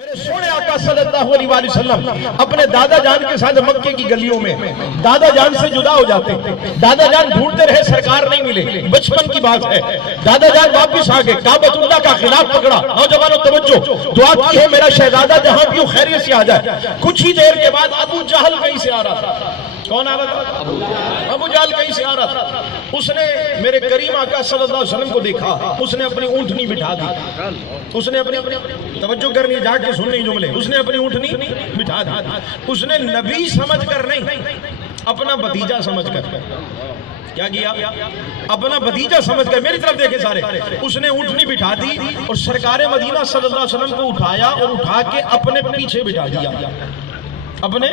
میرے سونے آقا صلی اللہ علیہ وآلہ وسلم اپنے دادا جان کے ساتھ مکے کی گلیوں میں دادا جان سے جدا ہو جاتے، دادا جان ڈھونڈتے رہے، سرکار نہیں ملے، بچپن کی بات ہے، دادا جان واپس آ گئے، کعبۃ اللہ کا خلاف پکڑا، نوجوانوں توجہ، دعا کی ہے میرا شہزادہ جہاں بھی ہو خیریت سے آ جائے۔ کچھ ہی دیر کے بعد ابو جہل کہیں سے آ رہا تھا۔ کون آ رہا تھا؟ ابو جہل کہیں سے آ رہا تھا۔ اس نے میرے کریم آقا صلی اللہ علیہ وسلم کو دیکھا، اس نے اپنی اونٹنی بٹھا دی، اس نے اپنی توجہ کرنی، جا کے سننے جملے، اس نے اپنی اونٹنی بٹھا دی، اس نے نبی سمجھ کر نہیں، اپنا بھتیجا سمجھ کر کیا کیا؟ اپنا بھتیجا سمجھ کر، میری طرف دیکھیں سارے، اس نے اونٹنی بٹھا دی اور سرکار مدینہ صلی اللہ علیہ وسلم کو اٹھایا اور اٹھا کے اپنے پیچھے بٹھا دیا، اپنے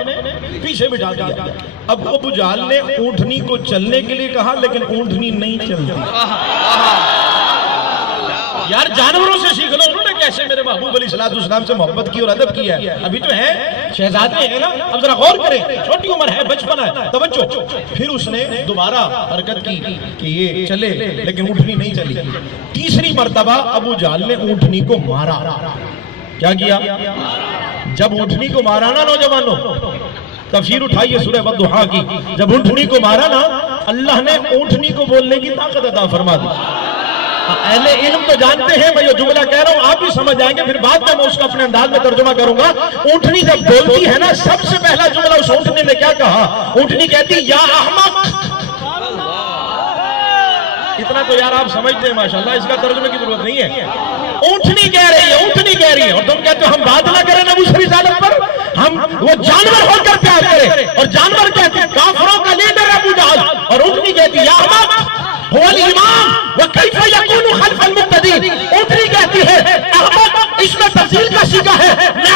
پیچھے بٹھا دیا۔ اب ابو جہل نے اونٹنی کو چلنے کے لیے کہا، لیکن اونٹنی نہیں چلتی۔ یار جانوروں سے سیکھ لو، انہوں نے کیسے میرے محبوب علیہ السلام سے محبت کی اور ادب کیا ہے۔ ابھی تو ہے شہزادے ہیں نا، اب ذرا غور کریں، چھوٹی عمر ہے، بچپن ہے، توجہ۔ پھر اس نے دوبارہ حرکت کی کہ یہ چلے، لیکن اونٹنی نہیں چلی۔ تیسری مرتبہ ابو جہل نے اونٹنی کو مارا۔ کیا کیا؟ جب اونٹنی کو مارا نا نوجوانوں، تفسیر اٹھائیے سورہ والضحیٰ کی، جب اونٹنی کو مارا نا، اللہ نے اونٹنی کو بولنے کی طاقت عطا فرما دی۔ اہل علم تو جانتے ہیں، میں یہ جملہ کہہ رہا ہوں، آپ بھی سمجھ آئیں گے، پھر بعد میں اس کا اپنے انداز میں ترجمہ کروں گا۔ اونٹنی جب بولتی ہے نا، سب سے پہلا جملہ اس اونٹنی نے کیا کہا؟ اونٹنی کہتی یا احمق۔ اتنا تو یار آپ سمجھتے ہیں ماشاءاللہ، اس کا ترجمے کی ضرورت نہیں ہے۔ اونٹنی کہہ رہی ہے، اونٹنی کہہ رہی ہے، اور تم کہتے ہو ہم بات نہ کریں نبی صلی اللہ علیہ وسلم پر، ہم وہ جانور ہو کر پیار کریں، اور جانور کہتے ہیں کافروں کا لیڈر ابو جہل، اور اونٹنی کہتی یا احمق هو الامام وكيف يكون خلف المقتدين۔ اونٹنی کہتی ہے احمق، اس میں تفضیل کا صیغہ ہے، میں